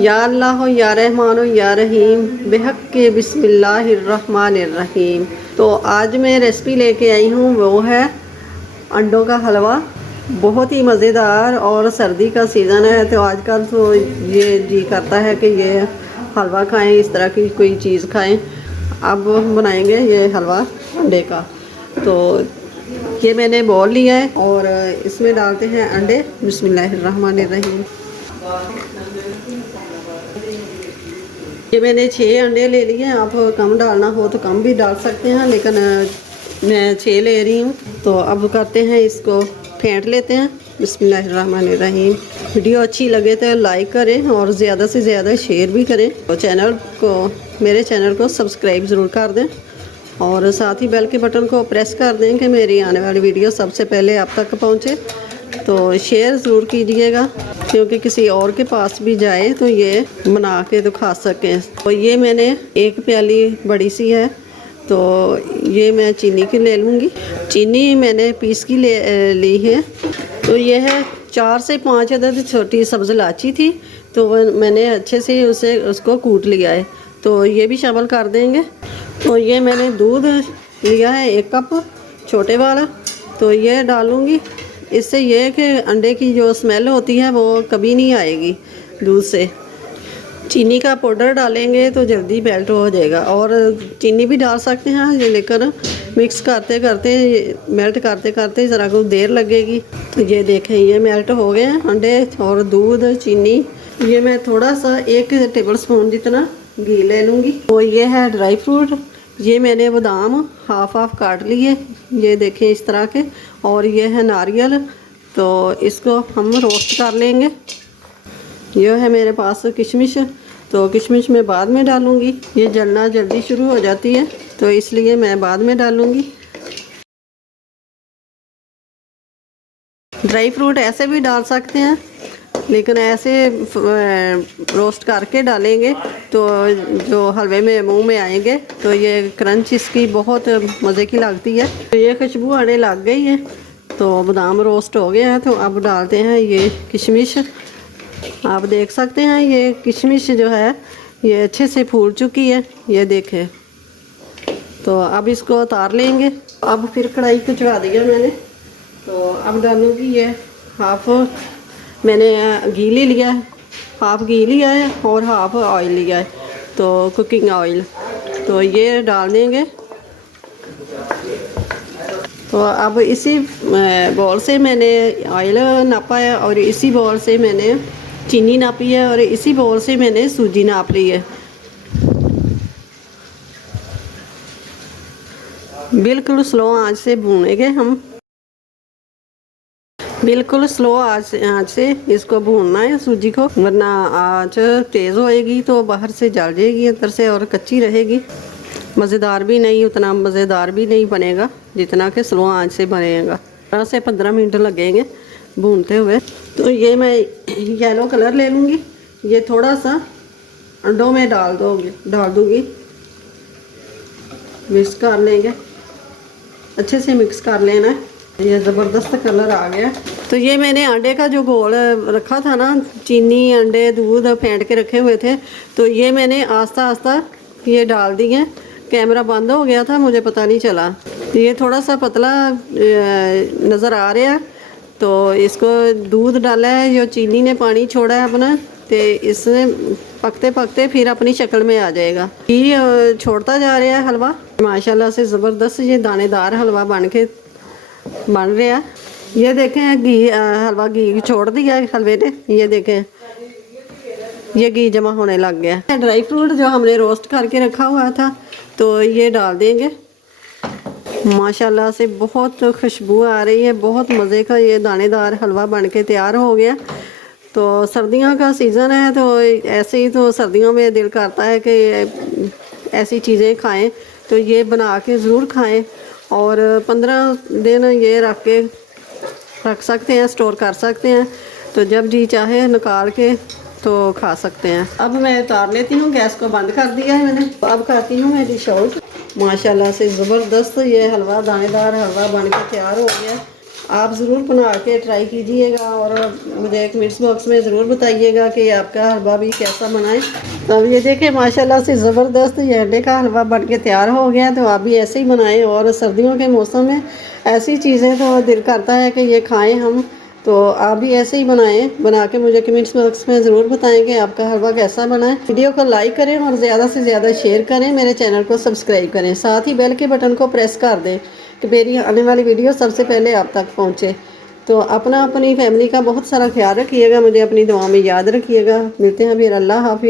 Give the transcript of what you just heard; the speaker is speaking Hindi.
या अल्लाह या रहमान या रहीम, बेहक के बिस्मिल्लाहिर्रहमानिर्रहीम। तो आज मैं रेसिपी लेके आई हूँ, वो है अंडों का हलवा। बहुत ही मज़ेदार और सर्दी का सीज़न है तो आजकल तो ये जी करता है कि ये हलवा खाएँ, इस तरह की कोई चीज़ खाएँ। अब बनाएँगे ये हलवा अंडे का। तो ये मैंने बॉल लिया है और इसमें डालते हैं अंडे। बिस्मिल्लाहिर्रहमानिर्रहीम। ये मैंने छः अंडे ले लिए आप कम डालना हो तो कम भी डाल सकते हैं लेकिन मैं छः ले रही हूँ तो अब करते हैं इसको फेंट लेते हैं बिस्मिल्लाहिर्रहमानिर्रहीम वीडियो अच्छी लगे तो लाइक करें और ज़्यादा से ज़्यादा शेयर भी करें और चैनल को मेरे चैनल को सब्सक्राइब ज़रूर कर दें और साथ ही बेल के बटन को प्रेस कर दें कि मेरी आने वाली वीडियो सबसे पहले आप तक पहुँचे तो शेयर ज़रूर कीजिएगा क्योंकि किसी और के पास भी जाए तो ये बना के तो खा सकें। तो ये मैंने एक प्याली बड़ी सी है तो ये मैं चीनी की ले लूँगी। चीनी मैंने पीस की ले ली है। तो ये है चार से पाँच अदद छोटी सब्ज़ इलायची थी तो वो मैंने अच्छे से उसे, उसको कूट लिया है। तो ये भी शामिल कर देंगे। तो ये मैंने दूध लिया है एक कप छोटे वाला तो ये डालूँगी इससे ये है कि अंडे की जो स्मेल होती है, वो कभी नहीं आएगी दूध से। चीनी का पाउडर डालेंगे तो जल्दी मेल्ट हो जाएगा और चीनी भी डाल सकते हैं, ये लेकर मिक्स करते करते मेल्ट करते करते ज़रा कुछ देर लगेगी। तो ये देखें, ये मेल्ट हो गए अंडे और दूध, चीनी। ये मैं थोड़ा सा एक टेबल स्पून जितना घी ले लूँगी। और ये है ड्राई फ्रूट ये मैंने बादाम हाफ़ हाफ़ काट लिए। ये देखें इस तरह के। और ये है नारियल। तो इसको हम रोस्ट कर लेंगे। यह है मेरे पास किशमिश। तो किशमिश मैं बाद में डालूँगी। ये जलना जल्दी शुरू हो जाती है। तो इसलिए मैं बाद में डालूँगी। ड्राई फ्रूट ऐसे भी डाल सकते हैं। लेकिन ऐसे रोस्ट करके डालेंगे तो जो हलवे में, मुँह में आएँगे तो ये क्रंच इसकी बहुत मज़े की लगती है। तो ये खुशबू आने लग गई है तो बादाम रोस्ट हो गया है तो अब डालते हैं ये किशमिश। आप देख सकते हैं, ये किशमिश जो है, ये अच्छे से फूल चुकी है, ये देखें। तो अब इसको उतार लेंगे। अब फिर कढ़ाई को चढ़ा दिया मैंने। तो अब डालूँगी ये हाफ़ मैंने घी ले लिया है हाफ़ घी लिया है और हाफ़ ऑयल लिया है तो कुकिंग ऑयल तो ये डाल देंगे। तो अब इसी बॉल से मैंने ऑयल नापा है और इसी बॉल से मैंने चीनी नापी है और इसी बॉल से मैंने सूजी नाप ली है। बिल्कुल स्लो आँच से भूनेंगे हम। बिल्कुल स्लो आँच आँच से इसको भूनना है सूजी को, वरना आँच तेज़ होएगी तो बाहर से जल जाएगी अंदर से और कच्ची रहेगी। मज़ेदार भी नहीं, उतना मज़ेदार भी नहीं बनेगा जितना कि स्लो आँच से बनेगा। पंद्रह से पंद्रह मिनट लगेंगे भूनते हुए। तो ये मैं येलो कलर ले लूँगी। ये थोड़ा सा अंडों में डाल दोगे, डाल दूँगी। मिक्स कर लेंगे। अच्छे से मिक्स कर लेना है। ये ज़बरदस्त कलर आ गया। तो ये मैंने अंडे का जो घोल रखा था ना, चीनी, अंडे, दूध, फेंट के रखे हुए थे तो ये मैंने आस्ता आस्ता ये डाल दिए कैमरा बंद हो गया था, मुझे पता नहीं चला। ये थोड़ा सा पतला नज़र आ रहा है तो इसको दूध डाला है जो चीनी ने पानी छोड़ा है अपना तो इसने पकते पकते फिर अपनी शक्ल में आ जाएगा। ये छोड़ता जा रहा है हलवा। माशाल्लाह से ज़बरदस्त ये दानेदार हलवा बन के बन रहा है ये देखें, घी हलवा घी छोड़ दिया है हलवे ने। ये देखें, ये घी जमा होने लग गया। है ड्राई फ्रूट जो हमने रोस्ट करके रखा हुआ था तो ये डाल देंगे। माशाल्लाह से बहुत खुशबू आ रही है, बहुत मज़े का ये दानेदार हलवा बन के तैयार हो गया। तो सर्दियों का सीज़न है तो ऐसे ही तो सर्दियों में दिल करता है कि ऐसी चीज़ें खाएँ तो ये बना के ज़रूर खाएँ। और पंद्रह दिन ये रख के रख सकते हैं स्टोर कर सकते हैं। तो जब जी चाहे निकाल के तो खा सकते हैं। अब मैं उतार लेती हूँ, गैस को बंद कर दिया है मैंने। अब खाती हूँ मेरी डिश माशाल्लाह से ज़बरदस्त ये हलवा, दानेदार हलवा बन के तैयार हो गया। आप ज़रूर बना के ट्राई कीजिएगा और मुझे कमेंट्स बॉक्स में ज़रूर बताइएगा कि आपका हलवा भी कैसा बनाए तो अब ये देखें माशाल्लाह से ज़बरदस्त ये अंडे का हलवा बन के तैयार हो गया तो आप भी ऐसे ही बनाएँ और सर्दियों के मौसम में ऐसी चीज़ें तो दिल करता है कि ये खाएँ हम। तो आप भी ऐसे ही बनाएँ, बना के मुझे कमेंट्स बॉक्स में ज़रूर बताएँ कि आपका हलवा कैसा बना वीडियो को लाइक करें और ज़्यादा से ज़्यादा शेयर करें, मेरे चैनल को सब्सक्राइब करें। साथ ही बेल के बटन को प्रेस कर दें। कि मेरी आने वाली वीडियो सबसे पहले आप तक पहुँचे। तो अपना अपनी फैमिली का बहुत सारा ख्याल रखिएगा, मुझे अपनी दुआ में याद रखिएगा। मिलते हैं फिर अल्लाह हाफिज़।